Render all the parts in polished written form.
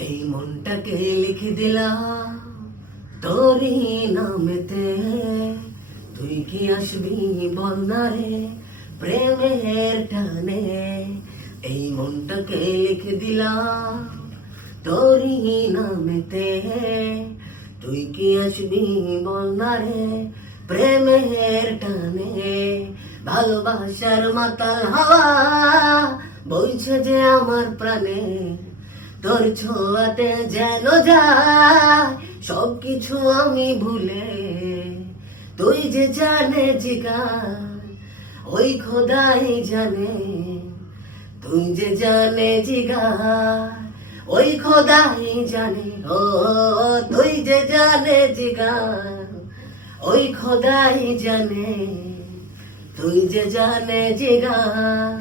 এই মনটাকে লিখে দিলাম তোরই নামেতে, তুই কি আসবি বল না রে প্রেমের টানে। এই মনটাকে লিখে দিলাম তোরই নামেতে, তুই কি আসবি বল না রে প্রেমের টানে। ভালোবাসার মাতাল হাওয়া বইছে যে আমার প্রাণে, তোর ছোঁয়াতে যেন যায় সবকিছু আমি ভুলে। তুই যে জানে জিগার ওই খোদাই জানে, তুই যে জানে জিগার ওই খোদাই জানে। ও তুই যে জানে জিগার ওই খোদাই জানে, তুই যে জানে জিগার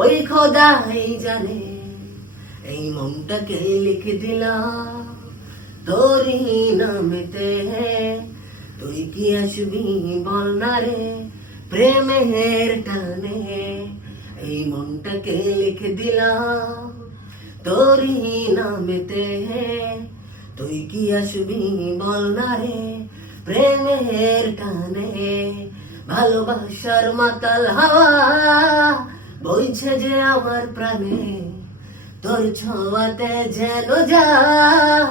ওই খোদাই জানে। এই মনটাকে লিখে দিলাম তোরই নামেতে, তুই কি আসবি বল না রে প্রেমের টানে। এই মনটাকে লিখে দিলাম তোরই নামেতে, তুই কি আসবি বল না রে প্রেমের টানে। ভালোবাসার মাতাল হাওয়া বইছে যে আমার প্রাণে, তোর ছোঁয়াতে যেন যায়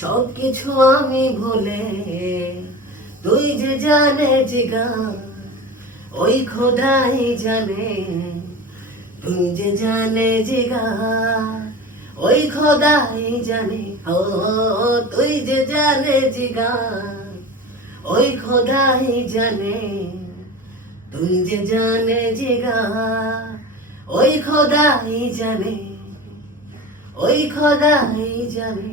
সবকিছু আমি ভুলে। তুই যে জানে জিগার ওই খোদাই জানে, তুই যে জানে জিগার ওই খোদাই জানে। ও তুই যে জানে জিগার ওই খোদাই জানে, তুই যে জানে জিগার ওই খোদাই জানে, ওই খোদাই জানে।